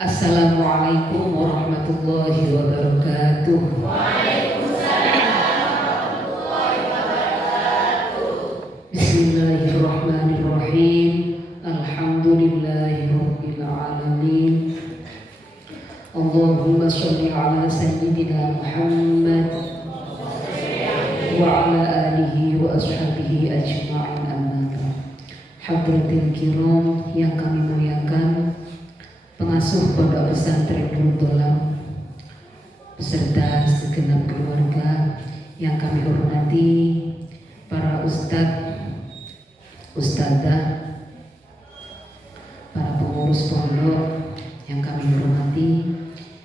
Assalamualaikum warahmatullahi wabarakatuh. Bismillahirrahmanirrahim. Alhamdulillahirabbil alamin. Allahumma shalli ala sayyidina Muhammad wa ala alihi wa ashabihi ajma'in, amma ba'd. Hadratil kiram yang kami muliakan, pengasuh Pondok Pesantren Nurul Dolam beserta segenap keluarga yang kami hormati, para ustadz, ustadzah, para pengurus pondok yang kami hormati,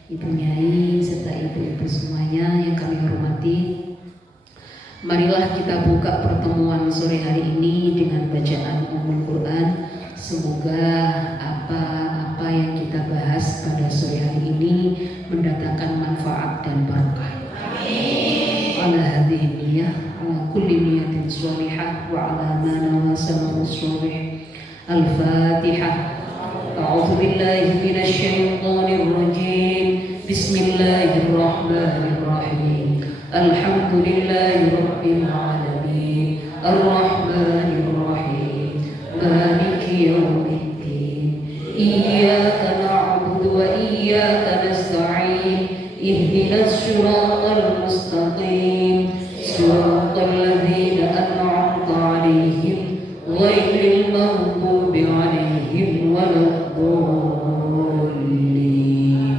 ibu nyai serta ibu-ibu semuanya yang kami hormati. Marilah kita buka pertemuan sore hari ini dengan bacaan Ummul Quran. Semoga apa yang kita bahas pada sore hari ini mendatangkan manfaat dan barokah. Amin. Ala hadhihi niyyah, ala kulli niyatin shalihah wa ala ma nawa salafus shalih. Al-Fatihah. A'udzu billahi minasy syaithanir rajim. Bismillahirrahmanirrahim. Alhamdulillahi rabbil alamin. Ar-Rahmanir Rahim. Maliki yaumiddin. Iyyaka na'budu wa iyyaka nasta'in. Ihdinas siratal mustaqim. Siratal ladzina an'amta 'alaihim ghairil maghdubi 'alaihim waladdallin.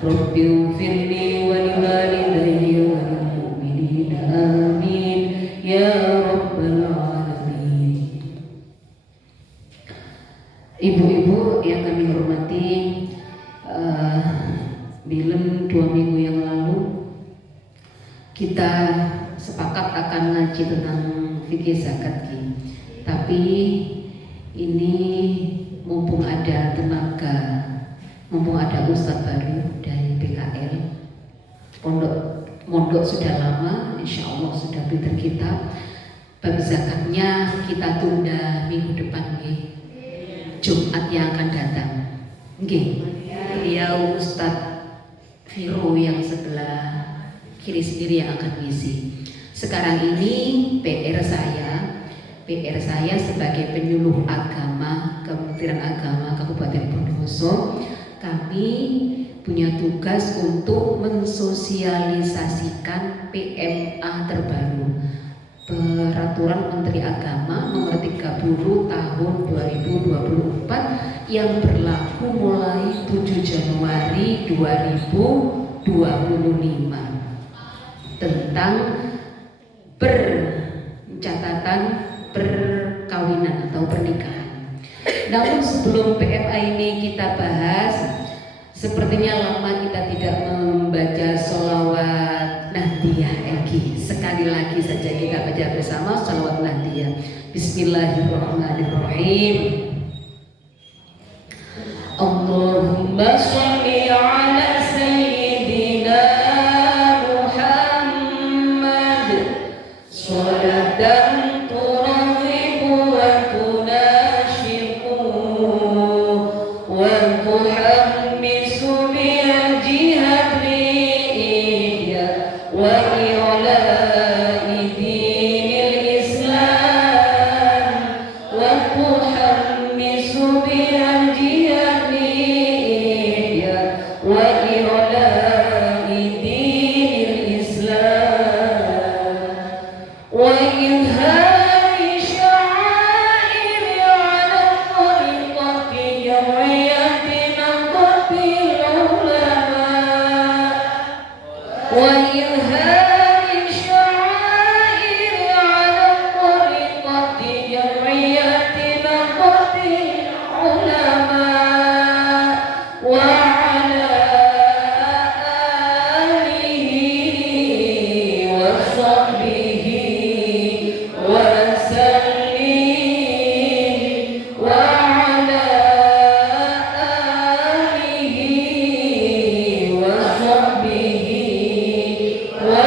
Rabbi ighfirli wa liwalidayya wa lil mu'minina amin ya rabbal alamin. Ibu-ibu yang kami hormati, Bilem 2 minggu yang lalu kita sepakat akan ngaji tentang fikih zakat. Tapi ini mumpung ada tenaga, mumpung ada ustadz baru dari PKL, pondok sudah lama, insya Allah sudah pinter kita. Bab zakatnya kita tunda minggu depan, Jumat yang akan datang. Beliau Ustadz Viro yang sebelah kiri sendiri yang akan ngisi. Sekarang ini PR saya sebagai penyuluh agama Kementerian Agama Kabupaten Bondowoso, kami punya tugas untuk mensosialisasikan PMA terbaru, Peraturan Menteri Agama Nomor 30 Tahun 2024 yang berlaku mulai 7 Januari 2025 tentang pencatatan perkawinan atau pernikahan. Namun sebelum PMA ini kita bahas, sepertinya lama kita tidak membaca sholawat Nahdiyah. Sekali lagi saja kita baca bersama sholawat Nahdiyah. Bismillahirrahmanirrahim. Allahumma sholli ala sayyidina Muhammad sholatan turaghibu wa tunashiqu wa tuhammisu bil jihad wa i'la'i dinil Islam wa tuhammisu bil jihad wa i'la'i dinil Islam wa izhari sya'airi 'ala tariqati jam'iyyati naqatil ulama wa izhari sya'airi 'ala tariqati jam'iyyati naqatil ulama wa 'ala alihi wa sahbihi wa sallim wa 'ala alihi wa sahbihi wa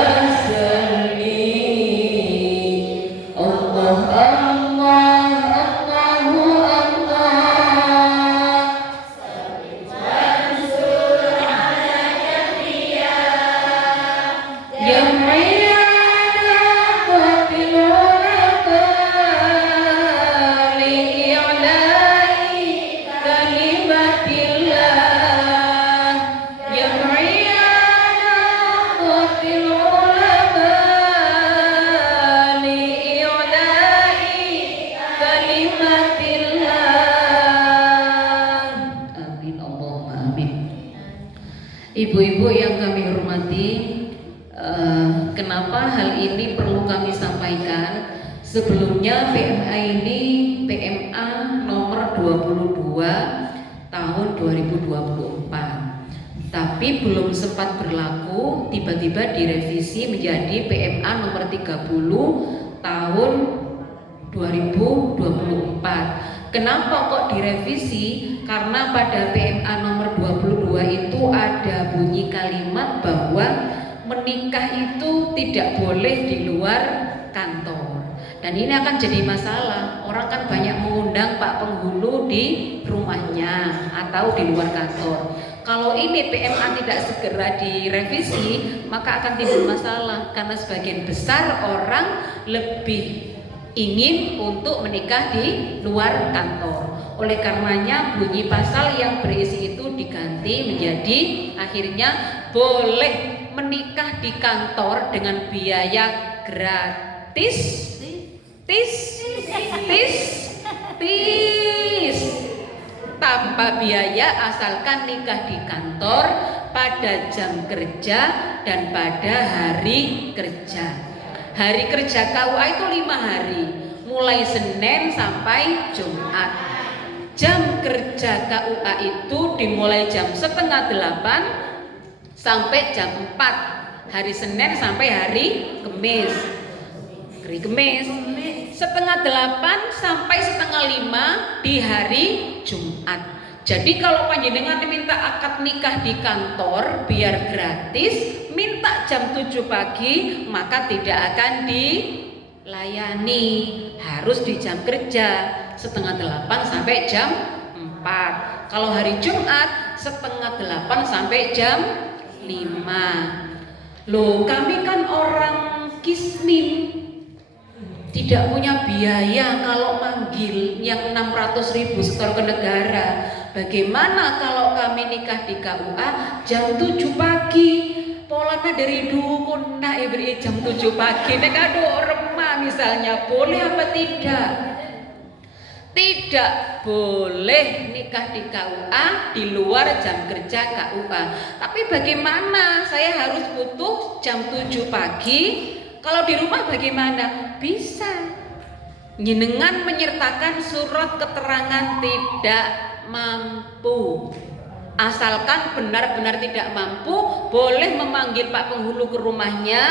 Amin. Ibu-ibu yang kami hormati, kenapa hal ini perlu kami sampaikan? Sebelumnya PMA ini PMA nomor 22 tahun 2024, tapi belum sempat berlaku, tiba-tiba direvisi menjadi PMA nomor 30 tahun 2024. Kenapa kok direvisi? Karena pada PMA nomor 22 itu ada bunyi kalimat bahwa menikah itu tidak boleh di luar kantor. Dan ini akan jadi masalah. Orang kan banyak mengundang Pak Penghulu di rumahnya atau di luar kantor. Kalau ini PMA tidak segera direvisi, maka akan timbul masalah karena sebagian besar orang lebih ingin untuk menikah di luar kantor. Oleh karenanya bunyi pasal yang berisi itu diganti menjadi akhirnya boleh menikah di kantor dengan biaya gratis. Tanpa biaya asalkan nikah di kantor pada jam kerja dan pada hari kerja. Hari kerja KUA itu 5 hari, mulai Senin sampai Jumat. Jam kerja KUA itu dimulai jam 7:30 sampai jam 4, hari Senin sampai hari Kamis. 7:30 sampai 4:30 di hari Jumat. Jadi kalau panjenengan minta akad nikah di kantor biar gratis, minta jam 7 pagi, maka tidak akan dilayani. Harus di jam kerja 7:30 sampai jam 4. Kalau hari Jumat 7:30 sampai jam 5. Loh, kami kan orang kismin, tidak punya biaya kalau manggil yang 600.000 setor ke negara. Bagaimana kalau kami nikah di KUA jam 7 pagi? Polanya dari dukun beri jam 7 pagi. Nek ado remah misalnya, boleh apa tidak? Tidak boleh nikah di KUA di luar jam kerja KUA. Tapi bagaimana? Saya harus butuh jam 7 pagi. Kalau di rumah bagaimana? Bisa. Jenengan menyertakan surat keterangan tidak mampu. Asalkan benar-benar tidak mampu, boleh memanggil Pak Penghulu ke rumahnya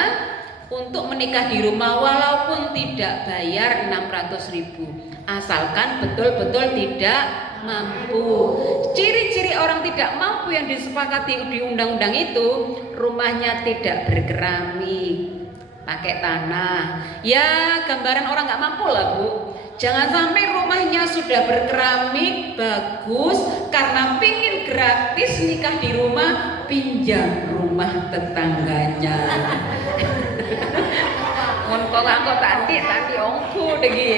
untuk menikah di rumah walaupun tidak bayar 600.000. Asalkan betul-betul tidak mampu. Ciri-ciri orang tidak mampu yang disepakati di undang-undang itu, rumahnya tidak berkeramik, pakai tanah. Ya, gambaran orang nggak mampu lah, Bu. Jangan sampai rumahnya sudah berkeramik bagus, karena pingin gratis nikah di rumah, pinjam rumah tetangganya. Mun kok angkot tadi ongku degi.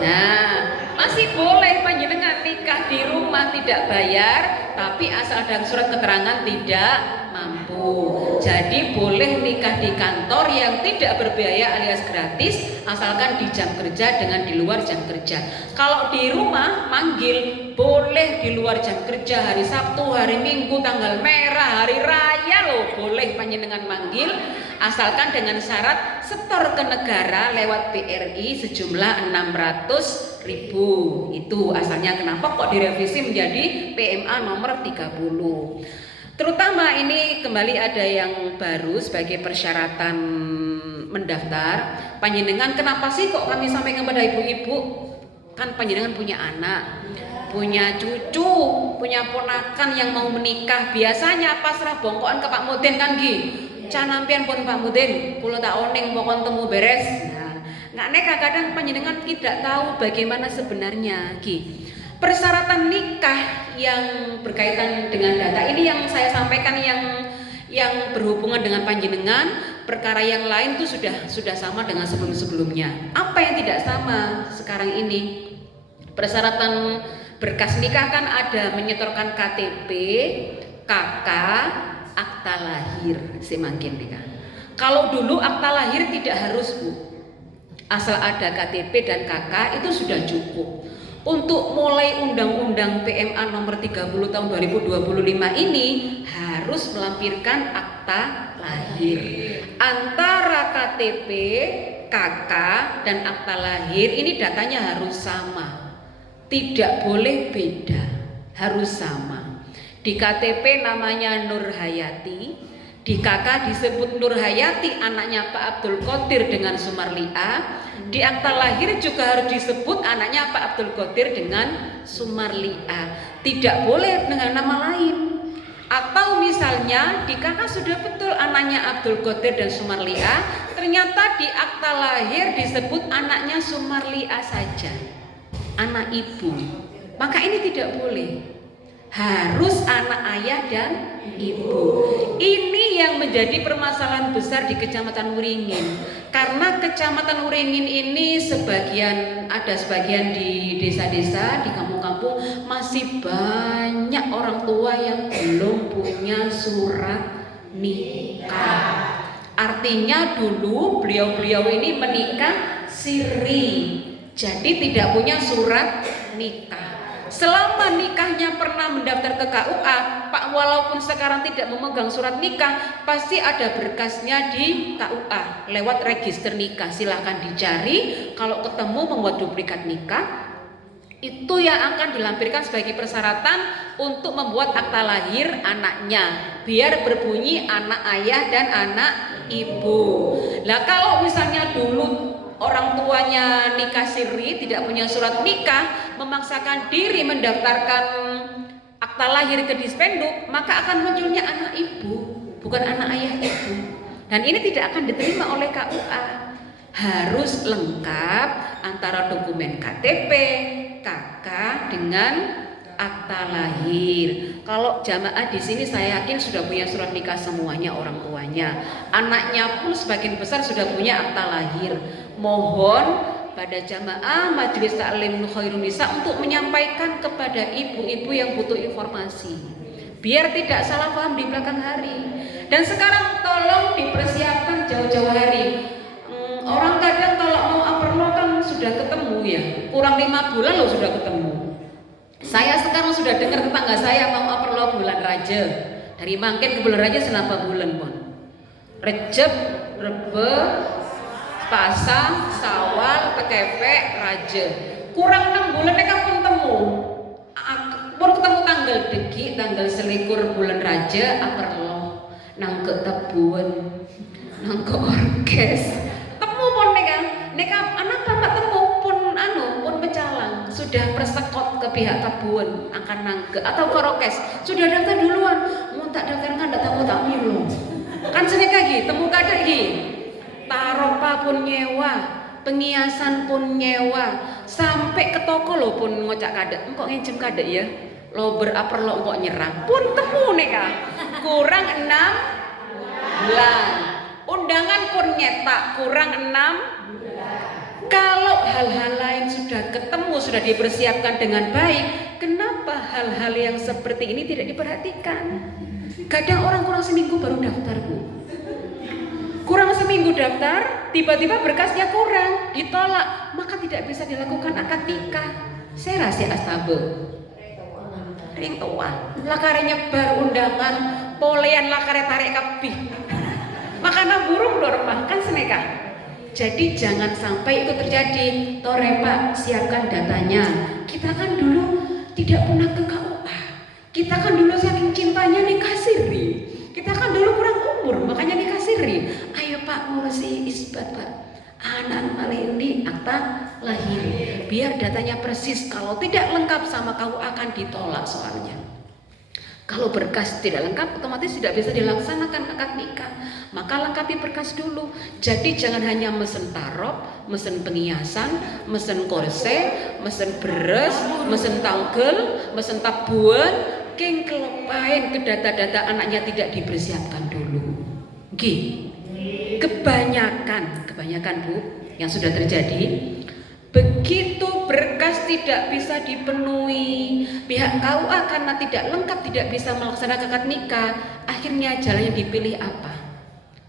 Nah, masih boleh panjenengan nikah di rumah tidak bayar, tapi asal ada surat keterangan tidak mampu. Jadi boleh nikah di kantor yang tidak berbiaya alias gratis, asalkan di jam kerja dengan di luar jam kerja. Kalau di rumah manggil boleh di luar jam kerja, hari Sabtu, hari Minggu, tanggal merah, hari raya loh, boleh panjenengan manggil, asalkan dengan syarat setor ke negara lewat BRI sejumlah 600.000. Itu asalnya. Kenapa kok direvisi menjadi PMA nomor 30? Terutama ini kembali ada yang baru sebagai persyaratan mendaftar. Panjenengan kenapa sih kok kami sampaikan kepada ibu-ibu? Kan panjenengan punya anak, punya cucu, punya ponakan yang mau menikah. Biasanya pasrah bongkoan ke Pak Mudin kan Gi. Canampian pun Pak Mudin, kula tak oning pokon temu beres. Nah, nggak nek kadang panjenengan tidak tahu bagaimana sebenarnya Gi. Persyaratan nikah yang berkaitan dengan data ini yang saya sampaikan yang berhubungan dengan panjenengan, perkara yang lain itu sudah sama dengan sebelum-sebelumnya. Apa yang tidak sama sekarang ini? Persyaratan berkas nikah kan ada menyetorkan KTP, KK, akta lahir semangkin nikah. Kalau dulu akta lahir tidak harus, Bu. Asal ada KTP dan KK itu sudah cukup. Untuk mulai Undang-Undang PMA nomor 30 tahun 2025 ini harus melampirkan akta lahir. Antara KTP, KK, dan akta lahir ini datanya harus sama. Tidak boleh beda, harus sama. Di KTP namanya Nur Hayati, di KK disebut Nur Hayati anaknya Pak Abdul Qodir dengan Sumarlia. Di akta lahir juga harus disebut anaknya Pak Abdul Qodir dengan Sumarlia. Tidak boleh dengan nama lain. Atau misalnya di KK sudah betul anaknya Abdul Qodir dan Sumarlia, ternyata di akta lahir disebut anaknya Sumarlia saja, anak ibu. Maka ini tidak boleh. Harus anak ayah dan ibu. Ini yang menjadi permasalahan besar di Kecamatan Wuringin. Karena Kecamatan Wuringin ini ada sebagian di desa-desa, di kampung-kampung masih banyak orang tua yang belum punya surat nikah. Artinya dulu beliau-beliau ini menikah siri, jadi tidak punya surat nikah. Selama nikahnya pernah mendaftar ke KUA, Pak, walaupun sekarang tidak memegang surat nikah, pasti ada berkasnya di KUA lewat register nikah. Silahkan dicari, kalau ketemu membuat duplikat nikah, itu yang akan dilampirkan sebagai persyaratan untuk membuat akta lahir anaknya, biar berbunyi anak ayah dan anak ibu. Lah kalau misalnya dulu orang tuanya nikah siri, tidak punya surat nikah, memaksakan diri mendaftarkan akta lahir ke Dispenduk, maka akan munculnya anak ibu, bukan anak ayah ibu. Dan ini tidak akan diterima oleh KUA. Harus lengkap antara dokumen KTP, KK dengan akta lahir. Kalau jamaah di sini saya yakin sudah punya surat nikah semuanya orang tuanya. Anaknya pun sebagian besar sudah punya akta lahir. Mohon pada jamaah Majelis Taklim Khairun Nisa untuk menyampaikan kepada ibu-ibu yang butuh informasi, biar tidak salah paham di belakang hari. Dan sekarang tolong dipersiapkan jauh-jauh hari. Orang kadang kalau mau aperlo kan sudah ketemu ya, kurang 5 bulan loh sudah ketemu. Saya sekarang sudah dengar tetangga saya mau aperlo bulan Raja, dari Mangkin ke bulan Raja selama bulan pun. Recep, Rebe, Pasa, Sawal, Tekepek, Raja. Kurang 6 bulan mereka pun temu. Pun ketemu tanggal deki, tanggal selikur bulan Raja, aperlo, nang ke Tebuen, nang ke Orkes. Temu pun neka anak bapak temu pun pun pecalang, sudah persekot ke pihak Tebuen, akan nangke atau ke Orkes. Sudah daftar duluan, mau tak daftar kan tak tahu tak milu. Kan seneka gitu, temu kadek gitu. Taropa pun nyewa, penghiasan pun nyewa, sampai ke toko lo pun ngocak kadek, engkau ngejem kadek ya, lo beraperlo engkau nyerang, pun temu nih kak, kurang 6 bulan, undangan pun nyetak kurang 6 bulan. Kalau hal-hal lain sudah ketemu, sudah dipersiapkan dengan baik, kenapa hal-hal yang seperti ini tidak diperhatikan? Kadang orang kurang seminggu baru daftar bu. Kurang seminggu daftar, tiba-tiba berkasnya kurang, ditolak, maka tidak bisa dilakukan akad nikah. Saya rahasia astabe. Ring tua, lakare nyebar undangan, polean lakare tarik kabih. Makanan burung dormah kan seneka. Jadi jangan sampai itu terjadi. Tore Pak, siapkan datanya. Kita kan dulu tidak pernah ke KUA. Kita kan dulu saking cintanya nikah siri. Kita kan dulu kurang umur, makanya nikah siri. Ayo Pak ngurusi isbat Pak. Anak malih ini akta lahir. Biar datanya persis. Kalau tidak lengkap sama KUA akan ditolak soalnya. Kalau berkas tidak lengkap, otomatis tidak bisa dilaksanakan akad nikah. Maka lengkapi berkas dulu. Jadi jangan hanya mesen tarop, mesen penghiasan, mesen korse, mesen beres, mesen tanggel, mesen tabuan. King kelepain ke data-data anaknya tidak dipersiapkan dulu. Kebanyakan Bu yang sudah terjadi, begitu berkas tidak bisa dipenuhi, pihak KUA karena tidak lengkap tidak bisa melaksanakan akad nikah, akhirnya jalannya dipilih apa?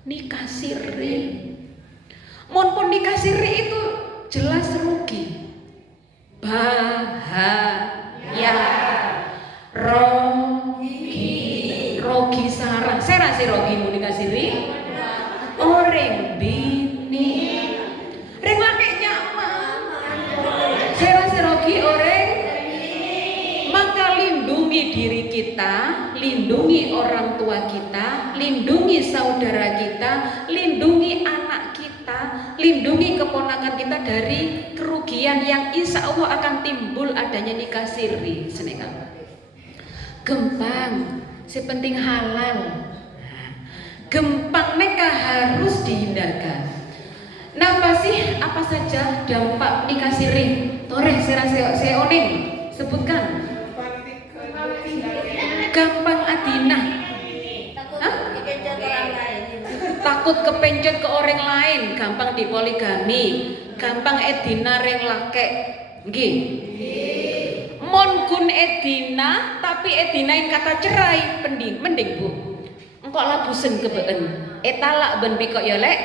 Nikah siri. Mohon nikah siri itu jelas rugi. bahaya. Rogi sarang. Saya rasa rogi mau dikasih ri. Orang bini. Reng laki nyaman. Saya rasa rogi orang. Maka lindungi diri kita, lindungi orang tua kita, lindungi saudara kita, lindungi anak kita, lindungi keponakan kita dari kerugian yang insya Allah akan timbul adanya nikah siri. Senengan. Gempang, sepenting halal. Gempang nikah harus dihindarkan. Nah, apa saja dampak nikah siri? Toreh saya oning sebutkan. Gampang adinah. Takut kepencet ke orang lain, gampang dipoligami, gampang edina reng lake. Nggih. Mon kun edina tapi edinain kata cerai mending Bu. Engkok labusen kebeen. Etalak ben bikok ya lek,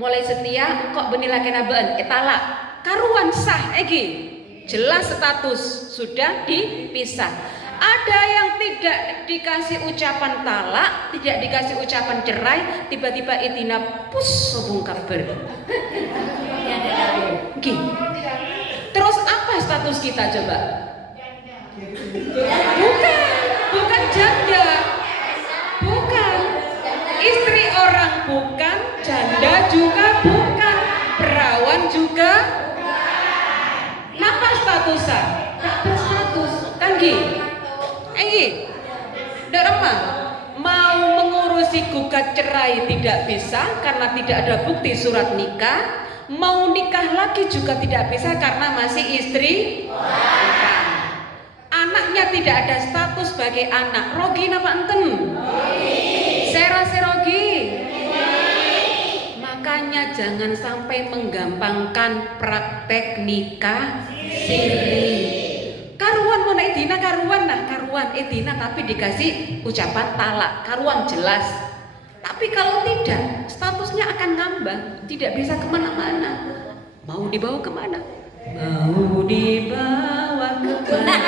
mulai setia engkok benila kena been etalak. Karuan sah iki. Jelas status sudah dipisah. Ada yang tidak dikasih ucapan talak, tidak dikasih ucapan cerai, tiba-tiba edina pus sobung kabar. Oke. Terus apa status kita coba? Bukan janda. Bukan. Istri orang bukan, janda juga bukan, perawan juga. Napa statusnya? Tak berstatus, kan Gi? Ndak remah. Mau mengurusi gugat cerai tidak bisa karena tidak ada bukti surat nikah. Mau nikah lagi juga tidak bisa karena masih istri. Anaknya tidak ada status sebagai anak. Rogi napa enten? Saya rasa rogi. Makanya jangan sampai menggampangkan praktek nikah siri. Karuan mau edina karuan edina tapi dikasih ucapan talak, karuan jelas. Tapi kalau tidak, statusnya akan ngambang, tidak bisa kemana-mana. Mau dibawa kemana? Mau dibawa kemana?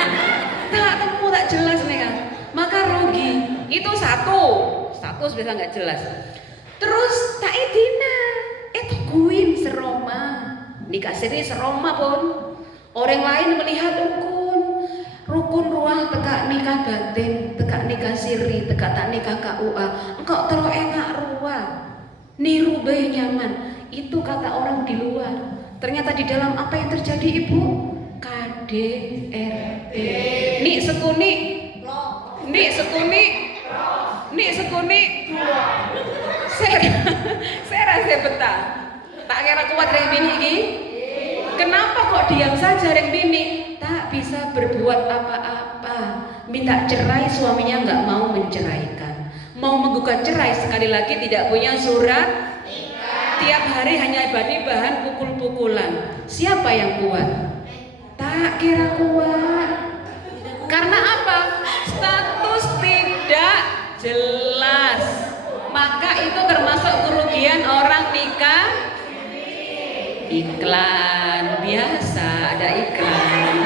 Tak jelas nih kan. Maka rugi. Itu satu, status bisa nggak jelas. Terus tak edina, kuin seroma, nikah siri seroma pun. Orang lain melihat rukun ruang teka nikah batin, teka nikah siri, teka tak nikah KUA. Engkau terus enak ruang, niru bayi nyaman. Itu kata orang di luar. Ternyata di dalam apa yang terjadi Ibu? KDRT. Nik sekuni. Saya rasa betah. Tak kira kuat reng bini iki. Kenapa kok diam saja reng bini? Tak bisa berbuat apa-apa. Minta cerai suaminya nggak mau menceraikan. Mau menggugat cerai sekali lagi tidak punya surat. Tiap hari hanya bahan pukul-pukulan. Siapa yang kuat? Tak kira kuat. Karena apa? Status tidak jelas. Maka itu termasuk kerugian orang nikah. Iklan biasa, ada iklan.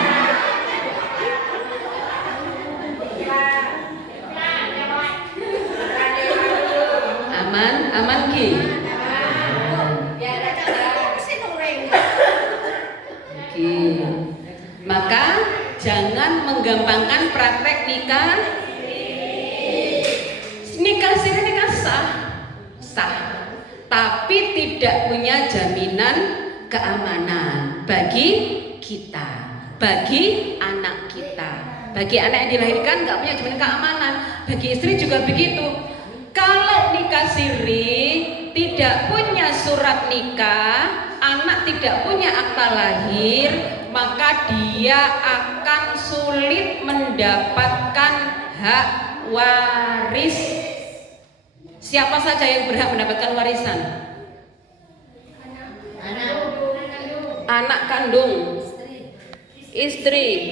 Aman Ki. Maka jangan menggampangkan praktek nikah. Nikah siri nikah sah, tapi tidak punya jaminan keamanan bagi kita, bagi anak kita, bagi anak yang dilahirkan nggak punya jaminan keamanan, bagi istri juga begitu. Kalau nikah siri tidak punya surat nikah, anak tidak punya akta lahir, maka dia akan sulit mendapatkan hak waris. Siapa saja yang berhak mendapatkan warisan? Anak kandung, istri.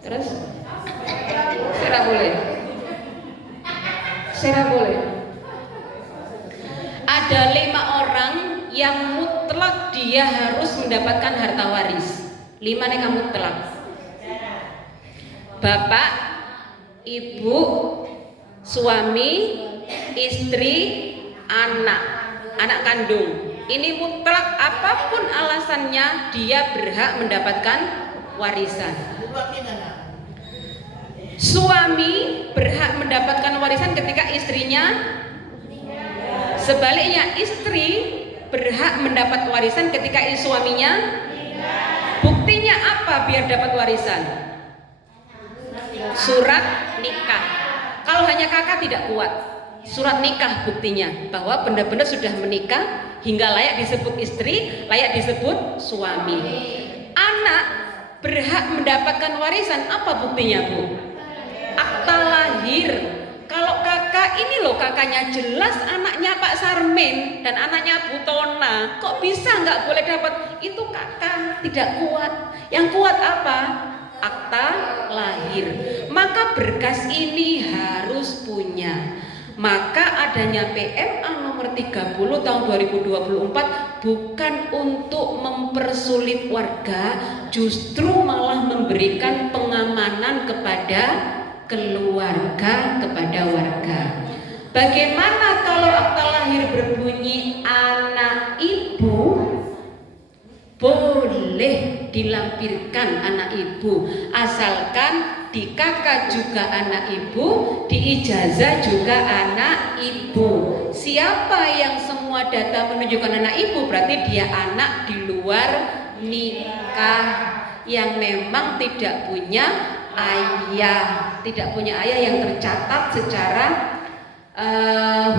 Terus? Saya boleh. Ada 5 orang yang mutlak dia harus mendapatkan harta waris. 5 nikah mutlak. Bapak, ibu, suami, istri, anak kandung. Ini mutlak, apapun alasannya dia berhak mendapatkan warisan. Suami berhak mendapatkan warisan ketika istrinya, sebaliknya istri berhak mendapat warisan ketika suaminya. Buktinya apa biar dapat warisan? Surat nikah. Kalau hanya kakak tidak kuat. Surat nikah buktinya bahwa benar-benar sudah menikah hingga layak disebut istri, layak disebut suami. Anak berhak mendapatkan warisan, apa buktinya, Bu? Akta lahir. Kalau kakak ini loh, kakaknya jelas anaknya Pak Sarmin dan anaknya Bu Tona, kok bisa nggak boleh dapat? Itu kakak tidak kuat. Yang kuat apa? Akta lahir. Maka berkas ini harus punya. Maka adanya PMA nomor 30 tahun 2024 bukan untuk mempersulit warga, justru malah memberikan pengamanan kepada keluarga, kepada warga. Bagaimana kalau akta lahir berbunyi anak ibu? Boleh dilampirkan anak ibu, asalkan di kakak juga anak ibu, di ijazah juga anak ibu. Siapa yang semua data menunjukkan anak ibu, berarti dia anak di luar nikah yang memang tidak punya ayah, tidak punya ayah yang tercatat secara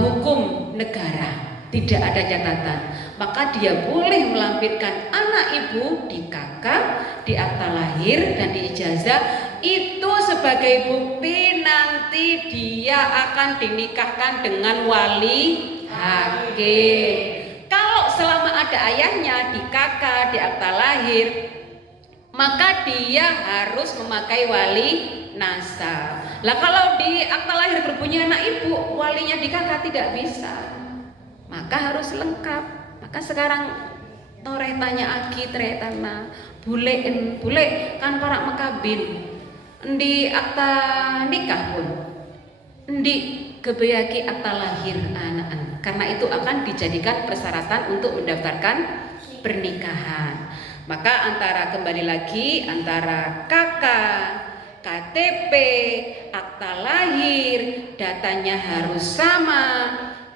hukum negara, tidak ada catatan. Maka dia boleh melampirkan anak ibu di kakak, di akta lahir dan di ijazah. Itu sebagai bukti nanti dia akan dinikahkan dengan wali hakim. Kalau selama ada ayahnya di kakak, di akta lahir, maka dia harus memakai wali nasab. Lah kalau di akta lahir berbunyi anak ibu, walinya di kakak tidak bisa. Maka harus lengkap. Maka sekarang toreh tanya agi teretana bule kan para mekabin di akta nikah pun di kebayaki akta lahir anak. Karena itu akan dijadikan persyaratan untuk mendaftarkan pernikahan. Maka kembali lagi antara kakak, KTP, akta lahir, datanya harus sama.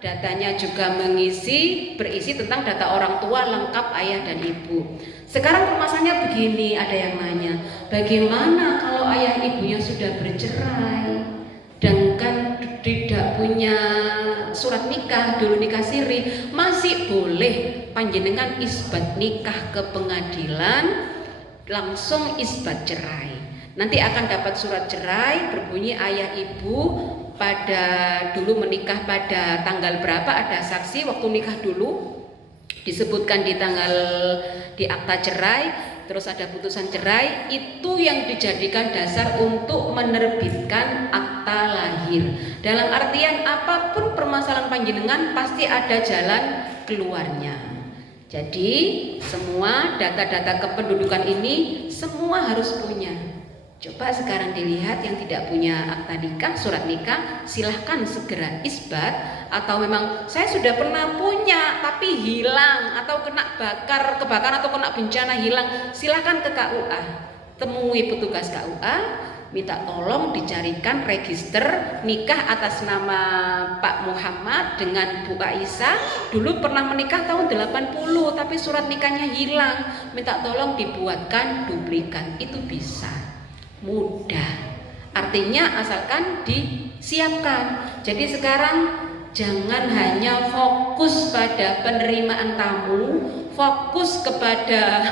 Datanya juga berisi tentang data orang tua lengkap ayah dan ibu. Sekarang permasalahannya begini, ada yang nanya, bagaimana kalau ayah ibunya sudah bercerai dan kan tidak punya surat nikah, dulu nikah siri, masih boleh panjenengan isbat nikah ke pengadilan, langsung isbat cerai. Nanti akan dapat surat cerai berbunyi ayah ibu pada dulu menikah pada tanggal berapa, ada saksi waktu nikah dulu disebutkan di akta cerai, terus ada putusan cerai, itu yang dijadikan dasar untuk menerbitkan akta lahir. Dalam artian apapun permasalahan panjenengan pasti ada jalan keluarnya. Jadi semua data-data kependudukan ini semua harus punya. Coba sekarang dilihat yang tidak punya akta nikah, surat nikah, silahkan segera isbat. Atau memang saya sudah pernah punya tapi hilang, atau kena kebakaran atau kena bencana hilang, silahkan ke KUA, temui petugas KUA, minta tolong dicarikan register nikah atas nama Pak Muhammad dengan Bu Aisyah. Dulu pernah menikah tahun 80 tapi surat nikahnya hilang, minta tolong dibuatkan duplikat. Itu bisa, mudah, artinya asalkan disiapkan. Jadi sekarang jangan hanya fokus pada penerimaan tamu, fokus kepada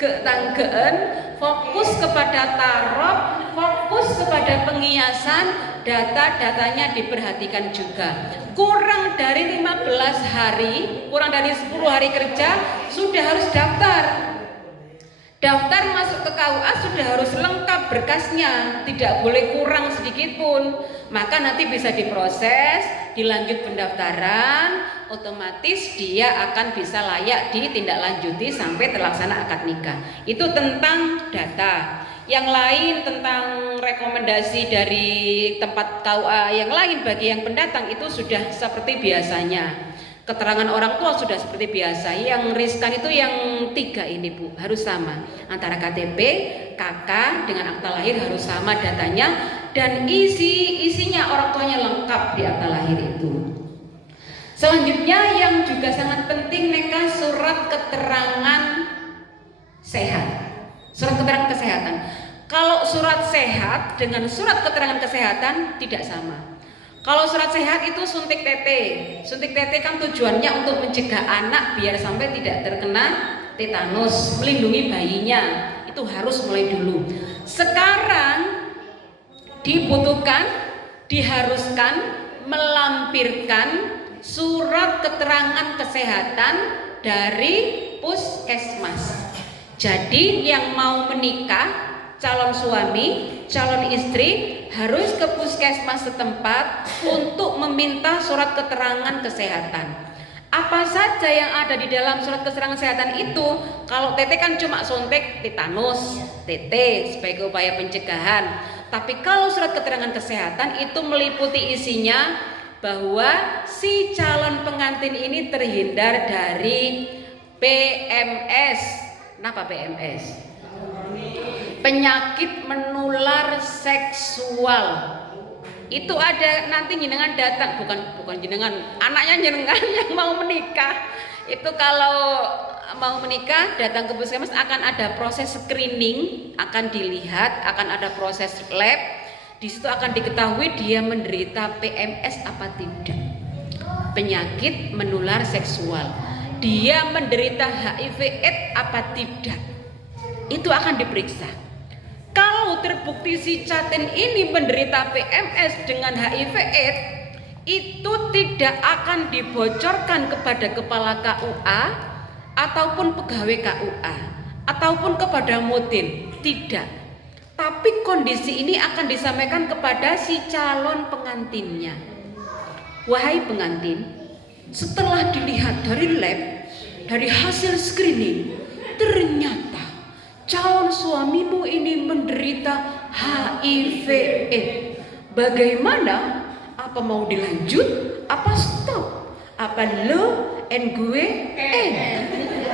ketanggaan, fokus kepada tarot, fokus kepada penghiasan, data-datanya diperhatikan juga. Kurang dari 15 hari, kurang dari 10 hari kerja sudah harus daftar. Daftar masuk ke KUA sudah harus lengkap berkasnya, tidak boleh kurang sedikit pun. Maka nanti bisa diproses, dilanjut pendaftaran, otomatis dia akan bisa layak ditindaklanjuti sampai terlaksana akad nikah. Itu tentang data. Yang lain tentang rekomendasi dari tempat KUA yang lain bagi yang pendatang itu sudah seperti biasanya. Keterangan orang tua sudah seperti biasa. Yang riskan itu yang 3 ini Bu, harus sama. Antara KTP, KK dengan akta lahir harus sama datanya, dan isinya orang tuanya lengkap di akta lahir itu. Selanjutnya yang juga sangat penting Neka, surat keterangan sehat. Surat keterangan kesehatan. Kalau surat sehat dengan surat keterangan kesehatan tidak sama. Kalau surat sehat itu suntik TT. Suntik TT kan tujuannya untuk mencegah anak biar sampai tidak terkena tetanus, melindungi bayinya. Itu harus mulai dulu. Sekarang diharuskan melampirkan surat keterangan kesehatan dari puskesmas. Jadi yang mau menikah, calon suami, calon istri harus ke puskesmas setempat untuk meminta surat keterangan kesehatan. Apa saja yang ada di dalam surat keterangan kesehatan itu? Kalau TT kan cuma suntik tetanus, TT sebagai upaya pencegahan. Tapi kalau surat keterangan kesehatan itu meliputi isinya bahwa si calon pengantin ini terhindar dari PMS. Kenapa PMS? Penyakit menular seksual. Itu ada nanti jenengan datang, bukan jenengan, anaknya jenengan yang mau menikah. Itu kalau mau menikah datang ke puskesmas akan ada proses screening, akan dilihat, akan ada proses lab. Di situ akan diketahui dia menderita PMS apa tidak. Penyakit menular seksual. Dia menderita HIV/AIDS apa tidak. Itu akan diperiksa. Kalau terbukti si Catin ini menderita PMS dengan HIV/AIDS, itu tidak akan dibocorkan kepada kepala KUA ataupun pegawai KUA ataupun kepada Mutin, tidak. Tapi kondisi ini akan disampaikan kepada si calon pengantinnya. Wahai pengantin, setelah dilihat dari lab, dari hasil screening, ternyata calon suamimu ini menderita HIV/AIDS. Bagaimana? Apa mau dilanjut? Apa stop? Apa lo and gue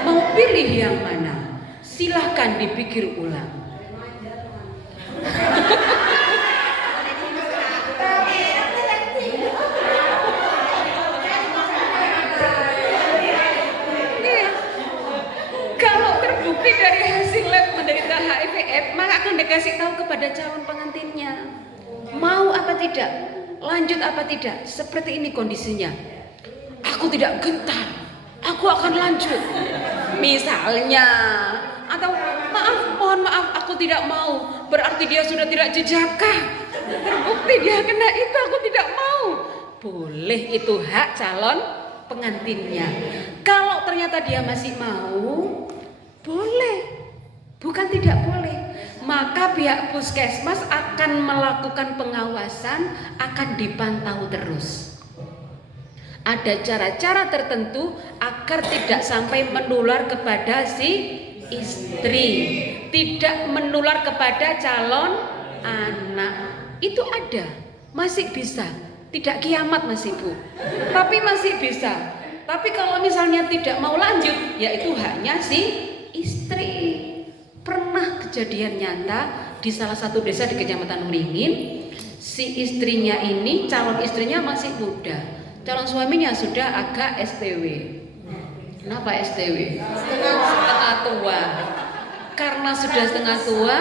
Mau pilih yang mana? Silahkan dipikir ulang. Terbukti dari hasil lab menderita HIV/AIDS, maka akan dikasih tahu kepada calon pengantinnya. Mau apa tidak? Lanjut apa tidak? Seperti ini kondisinya. Aku tidak gentar. Aku akan lanjut. Misalnya, atau mohon maaf, aku tidak mau. Berarti dia sudah tidak jejakah. Terbukti dia kena itu, aku tidak mau. Boleh, itu hak calon pengantinnya. Kalau ternyata dia masih mau, boleh, bukan tidak boleh. Maka pihak puskesmas akan melakukan pengawasan, akan dipantau terus. Ada cara-cara tertentu agar tidak sampai menular kepada si istri, tidak menular kepada calon anak. Itu ada, masih bisa. Tidak kiamat masih Bu, tapi masih bisa. Tapi kalau misalnya tidak mau lanjut, ya itu haknya si istri. Pernah kejadian nyata di salah satu desa di Kecamatan Nuringin, si istrinya ini, calon istrinya masih muda, calon suaminya sudah agak STW. Kenapa STW? Setengah tua. Karena sudah setengah tua,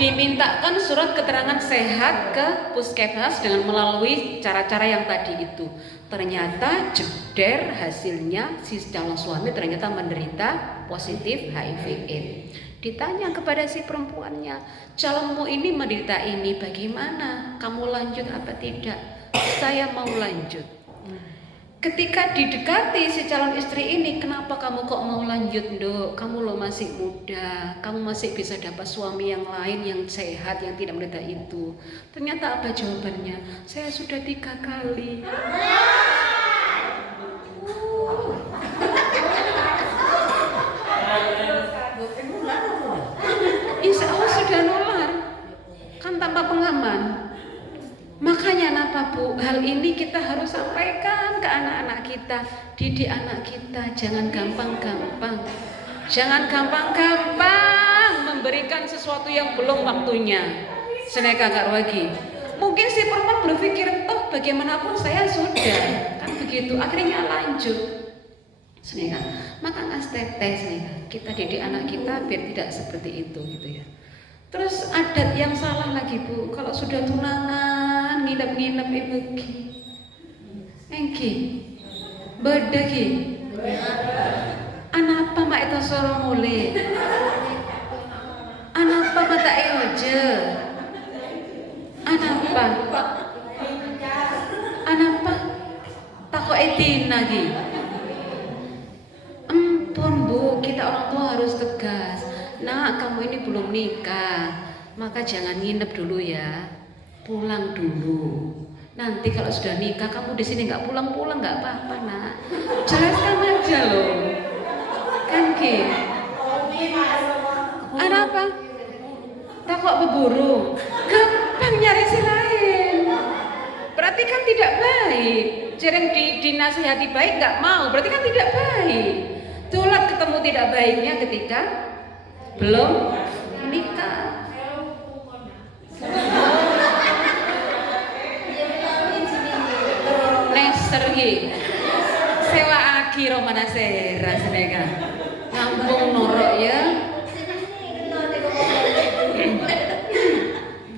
dimintakan surat keterangan sehat ke puskesmas dengan melalui cara-cara yang tadi itu. Ternyata jeder hasilnya si calon suami ternyata menderita positif HIV/AIDS. Ditanya kepada si perempuannya, calonmu ini menderita ini, bagaimana? Kamu lanjut apa tidak? Saya mau lanjut. Ketika didekati si calon istri ini, kenapa kamu kok mau lanjut, Nduk? Kamu lo masih muda, kamu masih bisa dapat suami yang lain yang sehat, yang tidak menderita itu. Ternyata apa jawabannya? Saya sudah 3 kali. Insya Allah sudah nular, kan tanpa pengaman. Makanya napa Bu, hal ini kita harus sampaikan ke anak-anak kita, didik anak kita, jangan gampang-gampang. Jangan gampang-gampang memberikan sesuatu yang belum waktunya. Seneka Kak Wagi. Mungkin si perempuan berpikir, toh bagaimanapun saya sudah, kan begitu. Akhirnya lanjut. Seneka. Maka ngas teteh seneka. Kita didik anak kita biar tidak seperti itu gitu ya. Terus adat yang salah lagi Bu, kalau sudah tunangan nginep-nginep ibu ki, engki, beda ki, anak apa mak itu soro mule, anak apa mata eoje, anak apa, tako etin lagi. Empun Bu, kita orang tua harus tegas. Nah, kamu ini belum nikah, maka jangan nginep dulu ya, pulang dulu. Nanti kalau sudah nikah, kamu di sini nggak pulang-pulang nggak apa-apa nak. Jelaskan aja loh, kan ki. Ada apa? Takut berburu, gampang nyari si lain. Berarti kan tidak baik. Jarang dinasihati baik nggak mau, berarti kan tidak baik. Tulat ketemu tidak baiknya ketika belum nikah. Neser ki sewa agi romana sera senega ngambung norok ya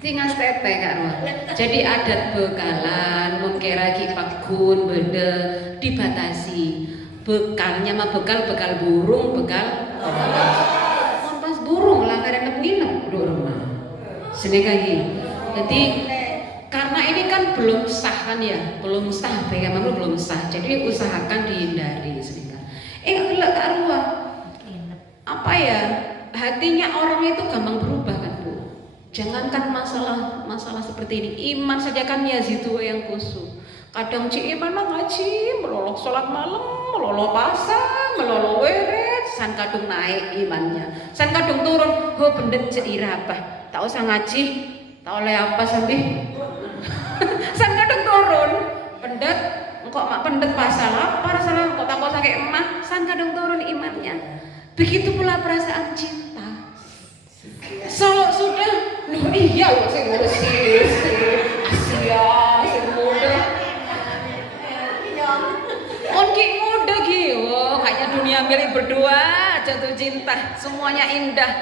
tinggal teteh Kak Roh. Jadi adat bekalan mengkira ki pakun benda dibatasi. Bekalnya mah bekal burung, bekal burung lah kadang nginep di rumah. Seneka ki. Jadi karena ini kan belum sah kan ya, belum sah, bagaimana belum sah. Jadi usahakan dihindari seneka. Enggak Kak Ruah. Apa ya? Hatinya orang itu gampang berubah kan Bu. Jangankan masalah seperti ini, iman saja kan yazidu yang khusyuk. Kadang cik iman ngaji, melolok sholat malam, melolok pasang, melolok weret, san kadung naik imannya, san kadung turun, ho pendet ceira apa, tak usah ngaji, tak oleh apa sampai, san kadung turun, pendet, engkau mak pendet pasal apa, salah engkau tak kau sakit emah, san kadung turun imannya. Begitu pula perasaan cinta. Kalau sudah, iya loh saya ngurusin, Asia, saya muda. Onki muda gitu, kayaknya dunia milik berdua, jatuh cinta, semuanya indah.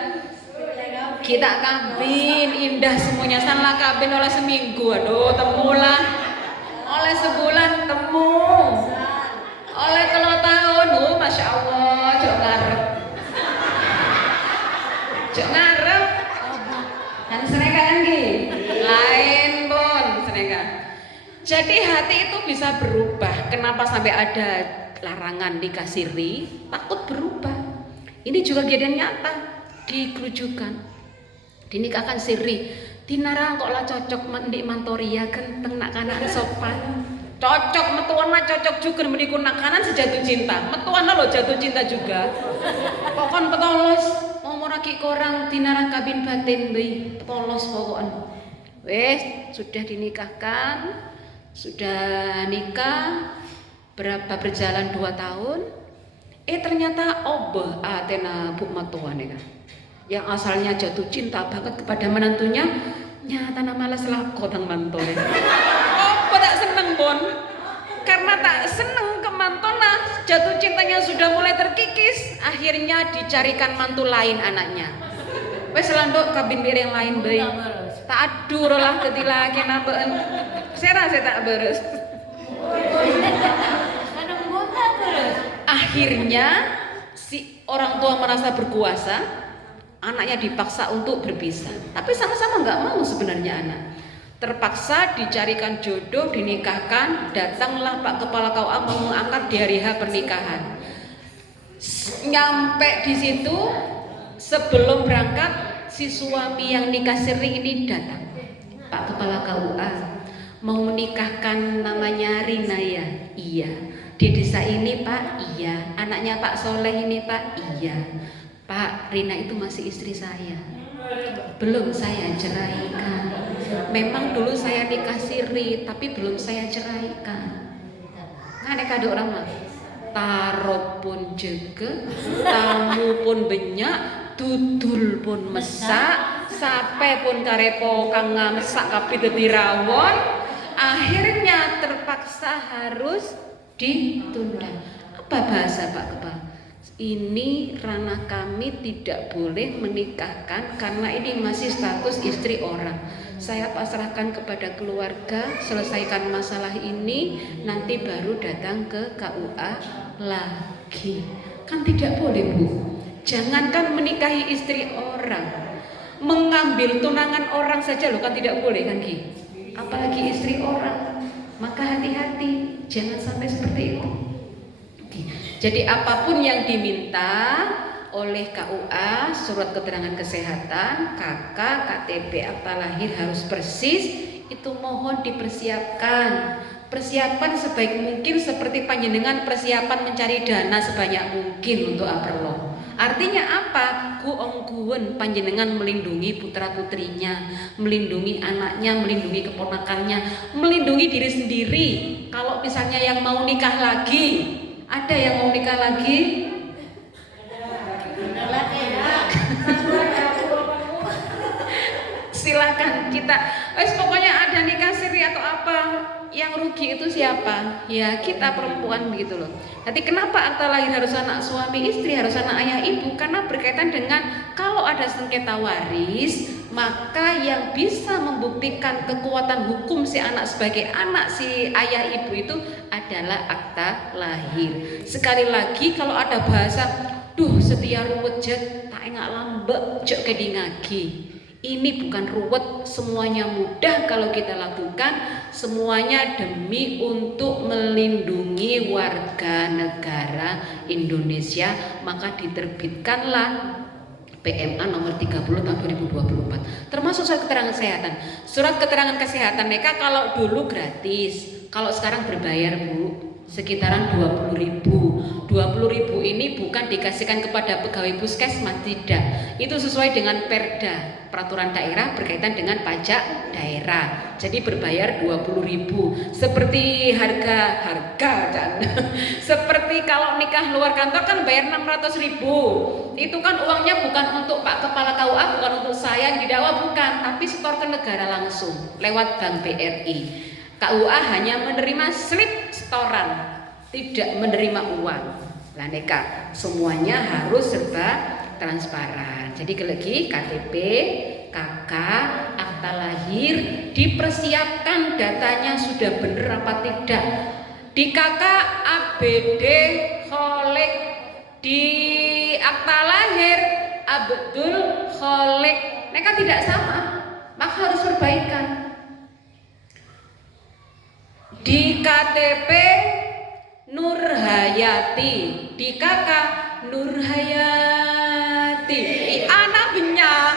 Kita kabin indah semuanya, sanlah kabin oleh seminggu, aduh temulah, oleh sebulan temu, oleh 3 tahun, masya Allah, jok ngarep, kan seneka kan lain bon seneka. Jadi hati itu bisa berubah. Kenapa sampai ada larangan nikah siri? Takut berubah. Ini juga kejadian nyata di kerujukan. Dinikahkan siri. Dinarang kok lah cocok mendik mantoria genteng nak kanan sopan. Cocok metuan lah cocok juga meniku nak kanan sejatuh cinta. Metuan lo jatuh cinta juga. Pokon petolos mau moraki korang dinarang kabin batin deh. Polos pokoknya. Wes sudah dinikahkan. Sudah nikah berapa berjalan 2 tahun ternyata obah atena bu matuan ya kan, yang asalnya jatuh cinta banget kepada menantunya nyata nama malas lako tang mantone tak seneng bon, karena tak seneng ke mantona jatuh cintanya sudah mulai terkikis, akhirnya dicarikan mantu lain anaknya. Wes landok kabin bir yang lain deh. Tak adur lah ketika lagi nambahan. Saya tak beres. Akhirnya si orang tua merasa berkuasa, anaknya dipaksa untuk berpisah. Tapi sama-sama nggak mau sebenarnya anak. terpaksa dicarikan jodoh, dinikahkan, datanglah Pak Kepala KUA mengangkat di hari H pernikahan. Nyampe di situ, sebelum berangkat si suami yang nikah siri ini datang. Pak Kepala KUA mau menikahkan namanya Rina ya? Iya. Di desa ini Pak? Iya. Anaknya Pak Soleh ini Pak? Iya. Pak, Rina itu masih istri saya. Belum saya ceraikan. Memang dulu saya nikah siri, tapi belum saya ceraikan. Nggak ada orang mah. Taro pun jege, tamu pun benyak, tutul pun mesak, sape pun karepo kang mesak kapi dadi rawon. Akhirnya terpaksa harus ditunda. Apa bahasa Pak Kepala? Ini ranah kami tidak boleh menikahkan karena ini masih status istri orang. Saya pasrahkan kepada keluarga, selesaikan masalah ini, nanti baru datang ke KUA lagi. Kan tidak boleh Bu. Jangankan menikahi istri orang, mengambil tunangan orang saja loh kan tidak boleh kan Ki. Apalagi istri orang. Maka hati-hati, jangan sampai seperti itu. Jadi apapun yang diminta oleh KUA, surat keterangan kesehatan, KK, KTP, akta lahir harus persis, itu mohon dipersiapkan. Persiapan sebaik mungkin seperti panjenengan persiapan mencari dana sebanyak mungkin untuk Aperlo. Artinya apa? Guong-guwen panjenengan melindungi putra-putrinya, melindungi anaknya, melindungi keponakannya, melindungi diri sendiri. Kalau misalnya yang mau nikah lagi, ada yang mau nikah lagi? Silakan kita. Pokoknya ada nikah siri atau apa, yang rugi itu siapa? Ya kita perempuan begitu loh. Nanti kenapa akta lahir harus anak suami istri, harus anak ayah ibu? Karena berkaitan dengan kalau ada sengketa waris, maka yang bisa membuktikan kekuatan hukum si anak sebagai anak si ayah ibu itu adalah akta lahir. Sekali lagi kalau ada bahasa, duh setia ruwet jet, tak enggak lambek jok kedingagi. Ini bukan ruwet, semuanya mudah kalau kita lakukan, semuanya demi untuk melindungi warga negara Indonesia, maka diterbitkanlah PMA nomor 30 tahun 2024. Termasuk surat keterangan kesehatan. Surat keterangan kesehatan mereka kalau dulu gratis, kalau sekarang berbayar Bu, sekitaran 20.000. 20.000 ini bukan dikasihkan kepada pegawai puskesmas, tidak. Itu sesuai dengan Perda, peraturan daerah berkaitan dengan pajak daerah. Jadi berbayar 20.000. Seperti harga dan seperti kalau nikah luar kantor kan bayar 600.000. Itu kan uangnya bukan untuk Pak Kepala KUA, bukan untuk saya yang didakwa, bukan, tapi setor ke negara langsung lewat Bank BRI. KUA hanya menerima slip setoran, tidak menerima uang. Lah neka, semuanya harus serba transparan. Jadi lagi KTP, KK, akta lahir dipersiapkan, datanya sudah benar apa tidak. Di KK ABD Kholek, di akta lahir Abdul Kholek. Neka tidak sama, maka harus perbaikan. Di KTP Nurhayati, di KK Nurhayati, anak benyak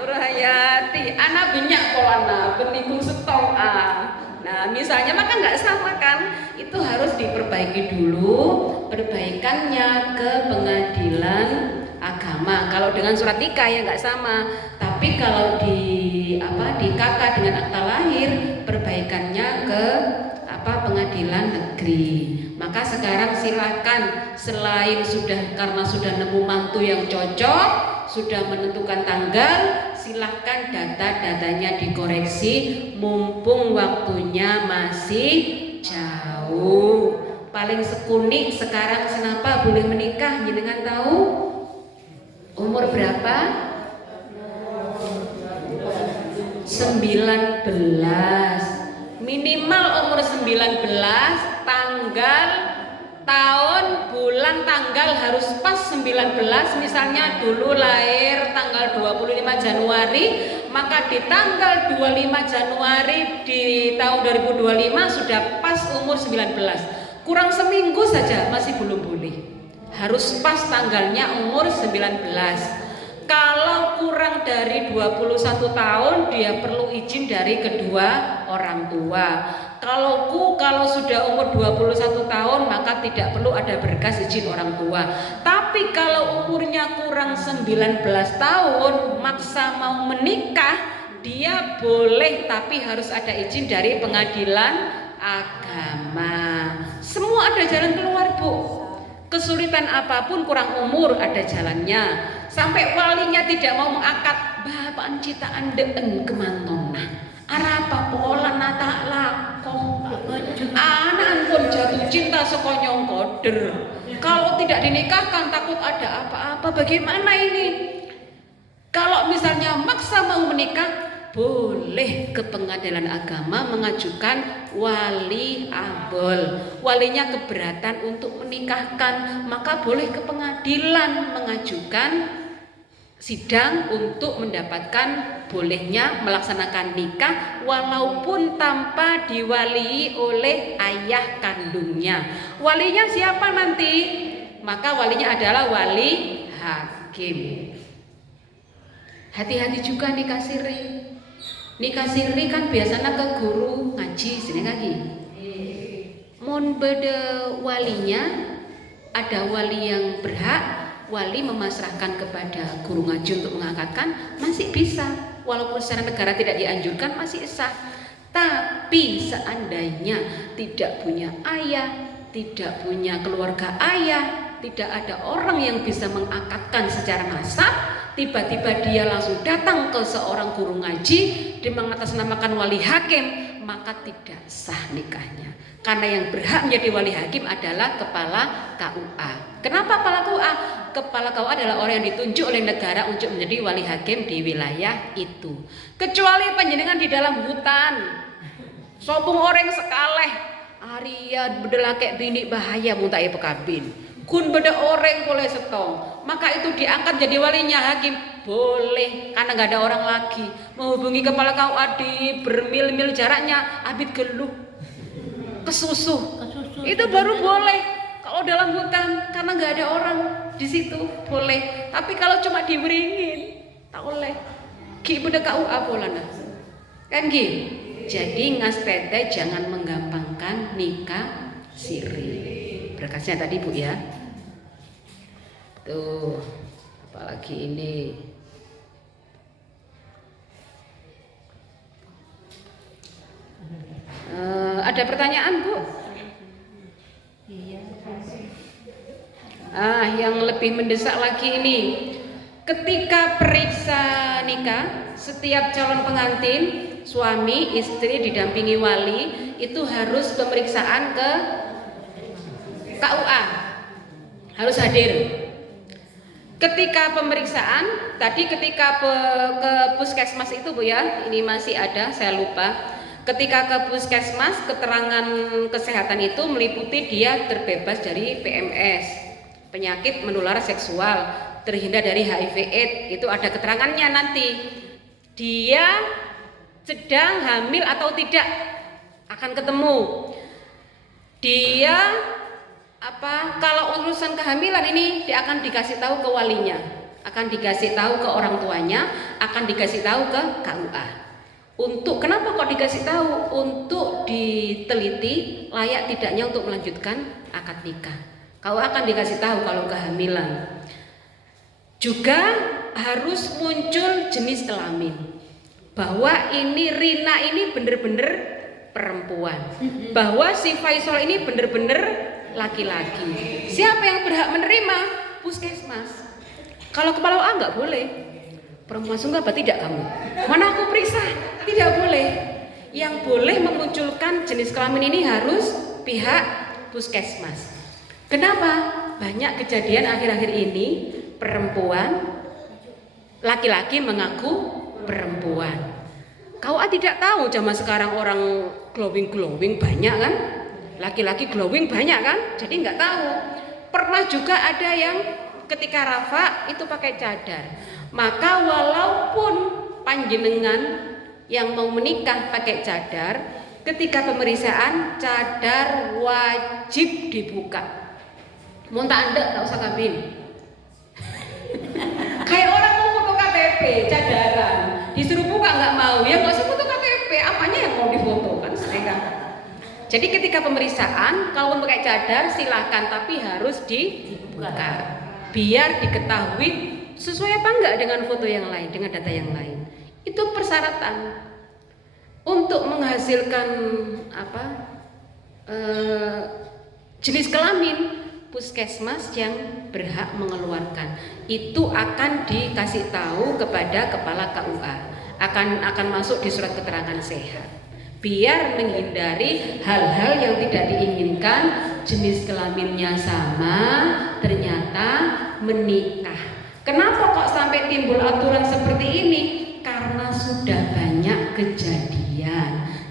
Nurhayati, anak benyak polana, penikung setong a. Nah misalnya maka nggak sama kan, itu harus diperbaiki dulu, perbaikannya ke pengadilan agama. Kalau dengan surat nikah ya nggak sama, tapi kalau di KK dengan akta lahir perbaikannya ke pengadilan negeri. Maka sekarang silakan, selain karena sudah nemu mantu yang cocok, sudah menentukan tanggal, silahkan data-datanya dikoreksi mumpung waktunya masih jauh. Paling sekunik sekarang kenapa boleh menikah, jenengan tahu? Umur berapa? 19. Minimal umur 19, tanggal tahun, bulan, tanggal harus pas 19. Misalnya dulu lahir tanggal 25 Januari, maka di tanggal 25 Januari di tahun 2025 sudah pas umur 19. Kurang seminggu saja masih belum boleh. Harus pas tanggalnya umur 19. Kalau kurang dari 21 tahun dia perlu izin dari kedua orang tua. Kalau sudah umur 21 tahun maka tidak perlu ada berkas izin orang tua. Tapi kalau umurnya kurang 19 tahun maksa mau menikah, dia boleh tapi harus ada izin dari pengadilan agama. Semua ada jalan keluar, Bu. Kesulitan apapun kurang umur ada jalannya. Sampai walinya tidak mau mengakad, bapak citaan deen kemantona arapa pola nata lakong anak pun jatuh cinta sekonyong koder. Kalau tidak dinikahkan takut ada apa-apa. Bagaimana ini? Kalau misalnya maksa mau menikah, boleh ke pengadilan agama mengajukan wali abol. Walinya keberatan untuk menikahkan, maka boleh ke pengadilan mengajukan sidang untuk mendapatkan bolehnya melaksanakan nikah walaupun tanpa diwalii oleh ayah kandungnya. Walinya siapa nanti? Maka walinya adalah wali hakim. Hati-hati juga nikah siri. Nikah siri kan biasanya ke guru ngaji sini lagi. Mun beda walinya, ada wali yang berhak, wali memasrahkan kepada guru ngaji untuk mengangkatkan, masih bisa. Walaupun secara negara tidak dianjurkan masih sah. Tapi seandainya tidak punya ayah, tidak punya keluarga ayah, tidak ada orang yang bisa mengangkatkan secara nasab, tiba-tiba dia langsung datang ke seorang guru ngaji dan mengatasnamakan wali hakim, maka tidak sah nikahnya. Karena yang berhak menjadi wali hakim adalah kepala KUA. Kenapa kepala KUA? Kepala KUA adalah orang yang ditunjuk oleh negara untuk menjadi wali hakim di wilayah itu. Kecuali panjenengan di dalam hutan, sobung orang sekaleh, Arya bedelake bini bahaya muntai pekabin. Kun beda orang boleh setong, maka itu diangkat jadi walinya hakim boleh karena nggak ada orang lagi. Menghubungi kepala KUA di bermil-mil jaraknya, abid geluh, kesusuh, itu baru boleh. Kalau dalam hutan karena nggak ada orang di situ boleh. Tapi kalau cuma diberingin, tak boleh. Ki beda KUA bolana, kan ki. Jadi ngastete jangan menggampangkan nikah siri. Berkasnya tadi Bu ya. Tuh, apalagi ini. Ada pertanyaan Bu? Yang lebih mendesak lagi ini. Ketika periksa nikah, setiap calon pengantin, suami, istri didampingi wali, itu harus pemeriksaan ke KUA, harus hadir. Ketika pemeriksaan, tadi ketika ke puskesmas itu Bu ya, ini masih ada, saya lupa. Ketika ke puskesmas, keterangan kesehatan itu meliputi dia terbebas dari PMS, penyakit menular seksual, terhindar dari HIV/AIDS, itu ada keterangannya nanti. Dia sedang hamil atau tidak akan ketemu. Dia kalau urusan kehamilan ini dia akan dikasih tahu ke walinya, akan dikasih tahu ke orang tuanya, akan dikasih tahu ke KUA. Untuk kenapa kok dikasih tahu? Untuk diteliti layak tidaknya untuk melanjutkan akad nikah. KUA akan dikasih tahu kalau kehamilan. Juga harus muncul jenis kelamin, bahwa ini Rina ini bener-bener perempuan, bahwa si Faisal ini bener-bener laki-laki. Siapa yang berhak menerima? Puskesmas. Kalau kepala A nggak boleh. Perempuan sungguh apa tidak kamu? Mana aku periksa? Tidak boleh. Yang boleh memunculkan jenis kelamin ini harus pihak puskesmas. Kenapa? Banyak kejadian akhir-akhir ini perempuan, laki-laki mengaku perempuan. KUA tidak tahu zaman sekarang orang glowing banyak kan? Laki-laki glowing banyak kan, jadi nggak tahu. Pernah juga ada yang ketika rafa itu pakai cadar. Maka walaupun panjenengan yang mau menikah pakai cadar, ketika pemeriksaan cadar wajib dibuka. Monta Anda tak usah kabin. Kayak orang mau foto KTP cadaran, disuruh buka nggak mau, ya nggak usah foto KTP, apanya yang mau difoto kan mereka. Jadi ketika pemeriksaan, kalau pakai cadar silahkan, tapi harus dibuka, biar diketahui sesuai apa enggak dengan foto yang lain, dengan data yang lain. Itu persyaratan untuk menghasilkan jenis kelamin. Puskesmas yang berhak mengeluarkan itu akan dikasih tahu kepada kepala KUA, akan masuk di surat keterangan sehat, biar menghindari hal-hal yang tidak diinginkan. Jenis kelaminnya sama, ternyata menikah. Kenapa kok sampai timbul aturan seperti ini? Karena sudah banyak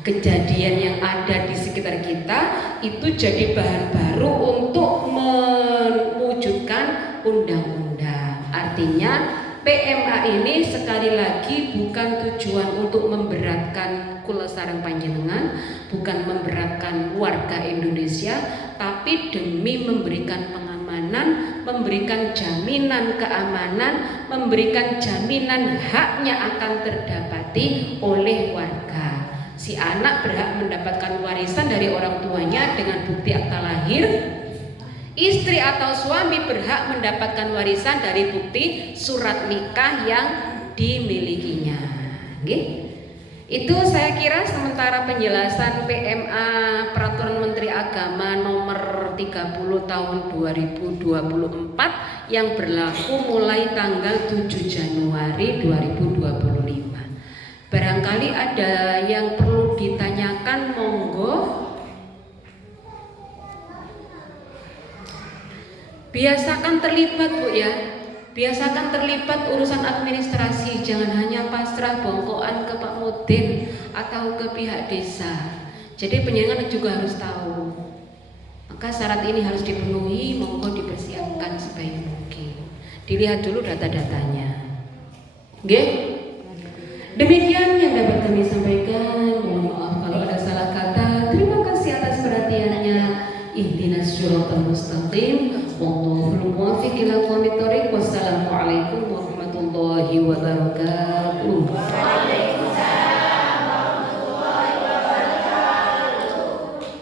kejadian yang ada di sekitar kita, itu jadi bahan baru untuk mewujudkan undang-undang. Artinya PMA ini sekali lagi bukan tujuan untuk memberatkan kula sareng panjenengan, bukan memberatkan warga Indonesia, tapi demi memberikan pengamanan, memberikan jaminan keamanan, memberikan jaminan haknya akan terdapati oleh warga. Si anak berhak mendapatkan warisan dari orang tuanya dengan bukti akta lahir. Istri atau suami berhak mendapatkan warisan dari bukti surat nikah yang dimilikinya. Oke? Itu saya kira sementara penjelasan PMA Peraturan Menteri Agama nomor 30 tahun 2024 yang berlaku mulai tanggal 7 Januari 2025. Barangkali ada yang perlu ditanyakan, monggo. Biasakan terlibat Bu ya, biasakan terlibat urusan administrasi, jangan hanya pasrah bongkoan ke Pak Mudin atau ke pihak desa. Jadi penyenengan juga harus tahu. Maka syarat ini harus dipenuhi, monggo dipersiapkan sebaik mungkin. Dilihat dulu data-datanya. Oke? Demikian yang dapat kami sampaikan. Mohon maaf kalau ada salah kata. Terima kasih atas perhatiannya. Ihdinas siratal mustaqim. Wallahul muwaffiq ila aqwamit thoriq. Wassalamualaikum warahmatullahi wabarakatuh.